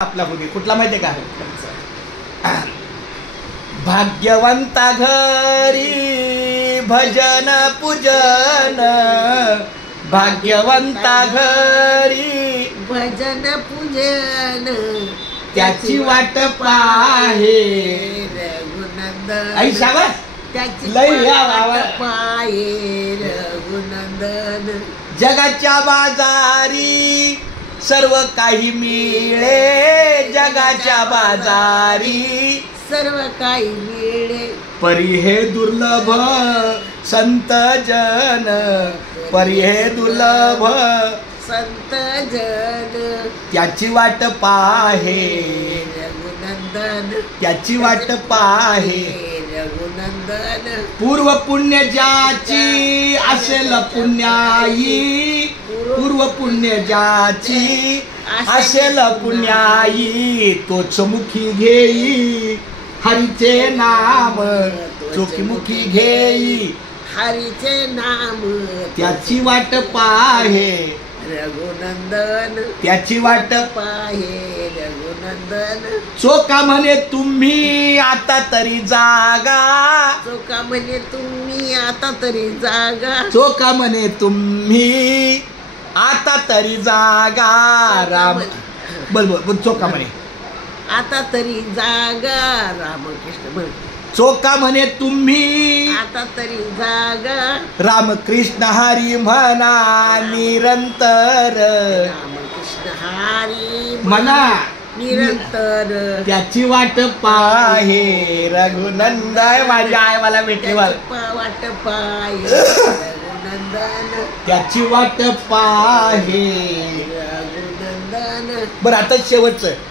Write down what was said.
आपला होती कुठला माहिती का? भाग्यवंता घरी भजन पूजन, भाग्यवंता घरी भजन पूजन, त्याची वाट पाहे रघुनंदन, आई शाबास त्याची लय या वाट बाबा. पाहे रघुनंदन. जगाच्या बाजारी सर्व काही मिळे, जगाच्या बाजारी सर्व काही मिळे, परी हे दुर्लभ संत जन, परी हे दुर्लभ संत जन, त्याची वाट पाहे रघुनंदन, त्याची वाट पाहे रघुनंदन. पूर्व पुण्य ज्याची असेल पुण्याई, पूर्व पुण्य ज्याची असेल पुण्याई, तोच मुखी घेई हरीचे नाम, चोखीमुखी घेई हरीचे नाम, त्याची वाट पाहे रघुनंदन, त्याची वाट पाहे रघुनंदन. चोका म्हणे तुम्ही आता तरी जागा, चोका म्हणे तुम्ही आता तरी जागा, चोका म्हणे तुम्ही आता तरी जागा. राम बोल बोल बोल. चोका म्हणे आता तरी जागा, रामकृष्ण म्हण. चोका म्हणे तुम्ही आता तरी जागा, रामकृष्ण हरी म्हणा निरंतर, रामकृष्ण हरी म्हणा निरंतर. त्याची वाट पाहे रघुनंद. माझी आई मला भेटली मला. वाट पाहे रघुनंदन, त्याची वाट पाहे. रघुनंदन. बरं आता शेवटचं